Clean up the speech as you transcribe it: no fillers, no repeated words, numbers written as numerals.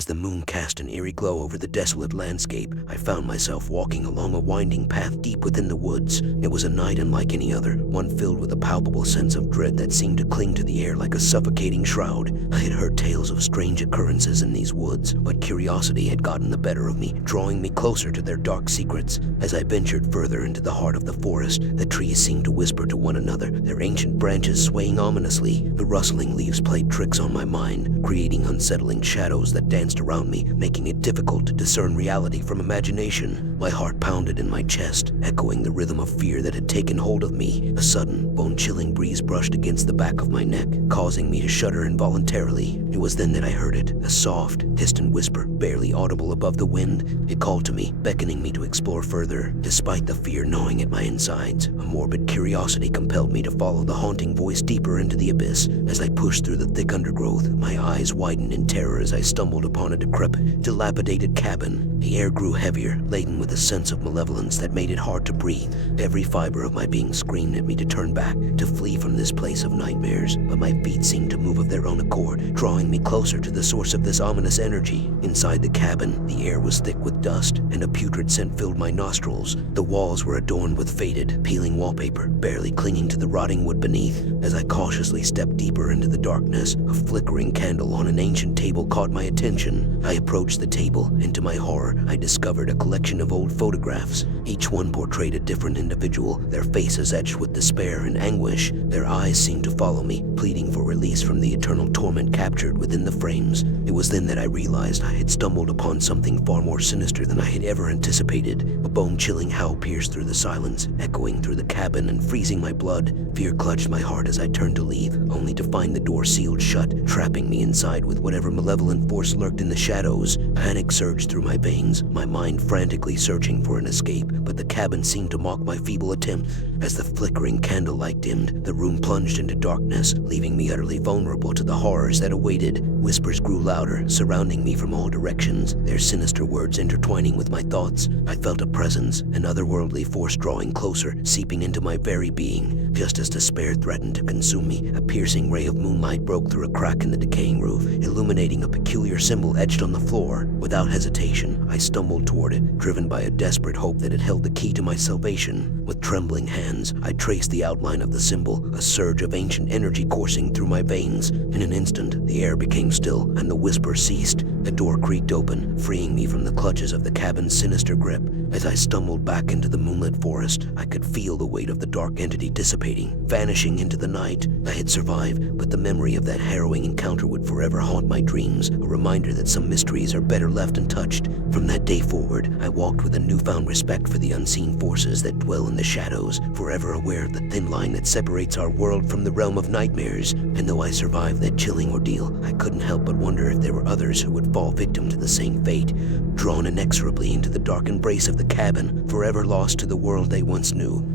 As the moon cast an eerie glow over the desolate landscape, I found myself walking along a winding path deep within the woods. It was a night unlike any other, one filled with a palpable sense of dread that seemed to cling to the air like a suffocating shroud. I had heard tales of strange occurrences in these woods, but curiosity had gotten the better of me, drawing me closer to their dark secrets. As I ventured further into the heart of the forest, the trees seemed to whisper to one another, their ancient branches swaying ominously. The rustling leaves played tricks on my mind, creating unsettling shadows that danced around me, making it difficult to discern reality from imagination. My heart pounded in my chest, echoing the rhythm of fear that had taken hold of me. A sudden, bone-chilling breeze brushed against the back of my neck, causing me to shudder involuntarily. It was then that I heard it, a soft, distant whisper, barely audible above the wind. It called to me, beckoning me to explore further. Despite the fear gnawing at my insides, a morbid curiosity compelled me to follow the haunting voice deeper into the abyss. As I pushed through the thick undergrowth, my eyes widened in terror as I stumbled upon a decrepit, dilapidated cabin. The air grew heavier, laden with a sense of malevolence that made it hard to breathe. Every fiber of my being screamed at me to turn back, to flee from this place of nightmares, but my feet seemed to move of their own accord, drawing me closer to the source of this ominous energy. Inside the cabin, the air was thick with dust, and a putrid scent filled my nostrils. The walls were adorned with faded, peeling wallpaper, barely clinging to the rotting wood beneath. As I cautiously stepped deeper into the darkness, a flickering candle on an ancient table caught my attention. I approached the table, and to my horror, I discovered a collection of old photographs. Each one portrayed a different individual, their faces etched with despair and anguish. Their eyes seemed to follow me, pleading for release from the eternal torment captured within the frames. It was then that I realized I had stumbled upon something far more sinister than I had ever anticipated. A bone-chilling howl pierced through the silence, echoing through the cabin and freezing my blood. Fear clutched my heart as I turned to leave, only to find the door sealed shut, trapping me inside with whatever malevolent force lurked in the shadows. Panic surged through my veins, my mind frantically searching for an escape, but the cabin seemed to mock my feeble attempt. As the flickering candlelight dimmed, the room plunged into darkness, leaving me utterly vulnerable to the horrors that awaited. Whispers grew louder, surrounding me from all directions, their sinister words intertwining with my thoughts. I felt a presence, an otherworldly force drawing closer, seeping into my very being. Just as despair threatened to consume me, a piercing ray of moonlight broke through a crack in the decaying roof, illuminating a peculiar symbol etched on the floor. Without hesitation, I stumbled toward it, driven by a desperate hope that it held the key to my salvation. With trembling hands, I traced the outline of the symbol, a surge of ancient energy coursing through my veins. In an instant, the air became still, and the whisper ceased. The door creaked open, freeing me from the clutches of the cabin's sinister grip. As I stumbled back into the moonlit forest, I could feel the weight of the dark entity dissipating, vanishing into the night. I had survived, but the memory of that harrowing encounter would forever haunt my dreams, a reminder that some mysteries are better left untouched. From that day forward, I walked with a newfound respect for the unseen forces that dwell in the shadows, forever aware of the thin line that separates our world from the realm of nightmares. And though I survived that chilling ordeal, I couldn't help but wonder if there were others who would fall victim to the same fate, drawn inexorably into the dark embrace of the cabin, forever lost to the world they once knew.